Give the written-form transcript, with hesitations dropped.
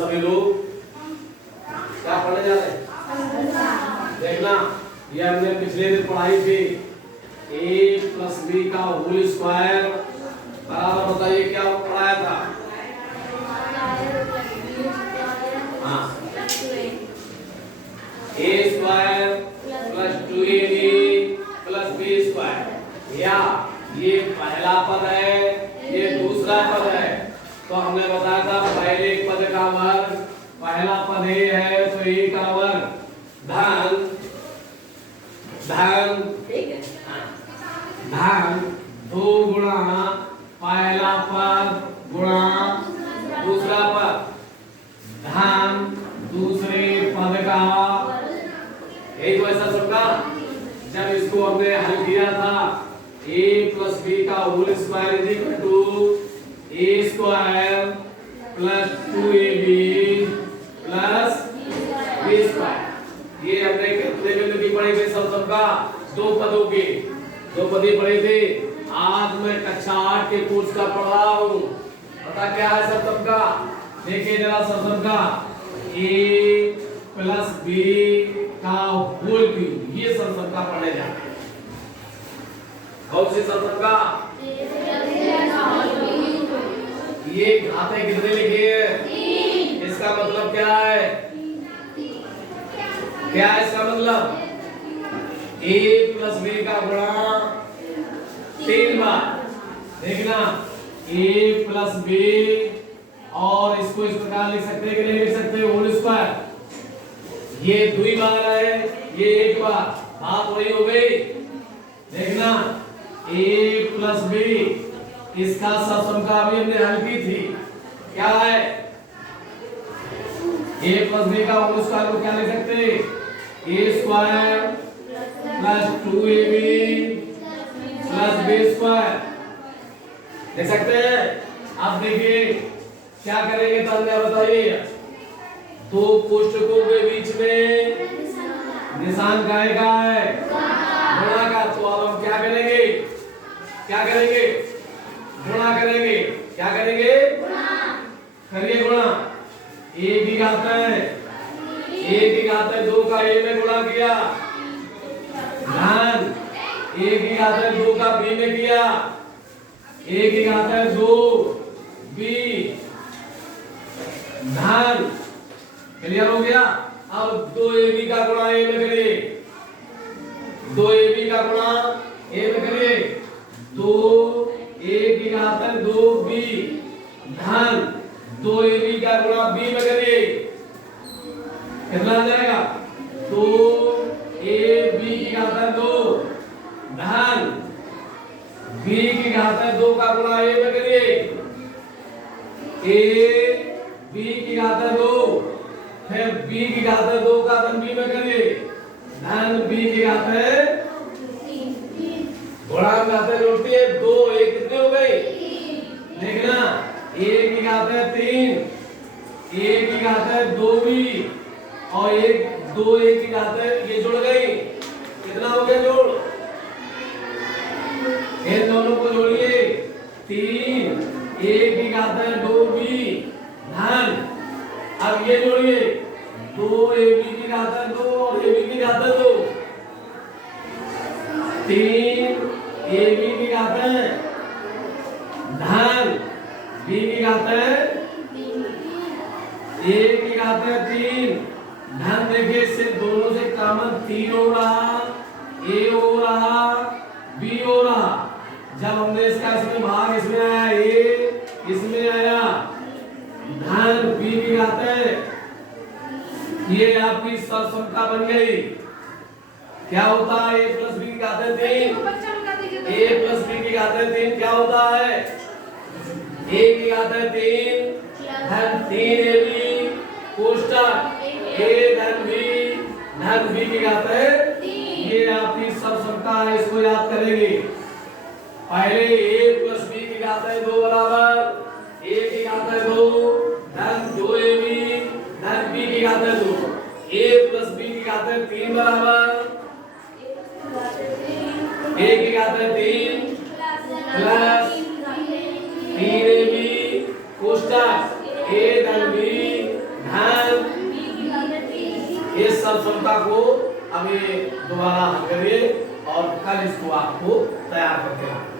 सभी लोग क्या पढ़ने जा रहे हैं? देखना, ये हमने पिछले दिन पढ़ाई थी a प्लस बी का होल स्क्वायर बराबर, बताइए क्या पढ़ाया था? हाँ, a square plus 2ab plus b square, या ये पहला पद है, ये दूसरा पद है। तो हमने बताया था पहले पद का वर्ग, पहला पद a है तो a का वर्ग धन धन धन 2 गुणा पहला पद गुणा दूसरा पद धन दूसरे पद का, यही तो ऐसा सबका। जब इसको हमने हल किया था a प्लस b का whole square is equal to a square plus 2ab plus b square, ये हमने कितने बिंदु की पढ़ी थी? सबका दो पदों की, दो पदी पढ़ी थी। आज मैं कक्षा 8 के कोर्स का पढ़ रहा हूँ। पता क्या है सबका? देखिए जरा सबका a प्लस b का होल क्यूब, ये सबका पढ़ने जा रहे हैं। कौन सी सबका? ये घाते कितने लिखे हैं? इसका मतलब क्या है? क्या है इसका मतलब? a प्लस b का गुणा 3 बार। देखना a प्लस b, और इसको इस प्रकार लिख सकते हैं कि नहीं लिख सकते? होल स्क्वायर, ये 2 बार है, ये 1 बार, बात वही हो गई। देखना a प्लस b, इसका सबका भी हमने हल की थी। क्या है? a प्लस b का होल स्क्वायर को क्या लिख सकते हैं? a square plus 2ab plus b square देख सकते हैं। अब देखिए क्या करेंगे, तो हमने बताइए दो कोष्ठकों के बीच में निशान का है गुणा का। तो अब हम क्या करेंगे? क्या करेंगे? गुणा करेंगे। क्या करेंगे? करिए गुणा। a की घात है, a की घात है 2 का a में गुणा किया, धन a की घात है 2 का b में किया, a की घात है 2b धन, क्लियर हो गया। अब 2ab का गुणा a में करिए, 2ab का गुणा a में करिए, 2a की घात है 2b धन 2ab का गुणा b में करिए, कितना आ जाएगा? 2ab की घात है 2 धन b की घात है 2 का गुणा a में करिए, ab की घात है 2, फिर b की घात है 2 का धन b में करिए, धन b की घात है गुणा घात जोड़ती है 2, एक कितने हो गई? देखना a की घात है 3, a की घात है 2b और 2a की घात है, ये जुड़ गई। कितना हो गया जोड़? इन दोनों को जोड़िए, 3 a की घात है 2b धन, अब ये जोड़िए 2ab की घात है 2 और ab की घात है 2, 3 ab की घात है धन b की घात है a की घात है 3 धन। देखिए इससे दोनों से कॉमन 3 हो रहा, a हो रहा, b हो रहा। जब हमने इसका इसमें भाग, इसमें आया a, इसमें आया धन b की घात है, ये आपकी समता बन गई। क्या होता है? a प्लस b की घात है 3, a प्लस b की घात है 3 क्या होता है? a की घात है 3 धन 3ab कोष्ठक a धन b की घात है, ये आपकी समता है, इसको याद करेंगे। पहले a प्लस b की घात है 2 बराबर a की घात है 2 धन 2ab धन b की घात है 2, a प्लस b की घात है 3 बराबर a की घात है 3 प्लस 3ab कोष्ठक a धन b सरसमता को अभी दोबारा हल करिए और कल इसको आपको तैयार करके रखें।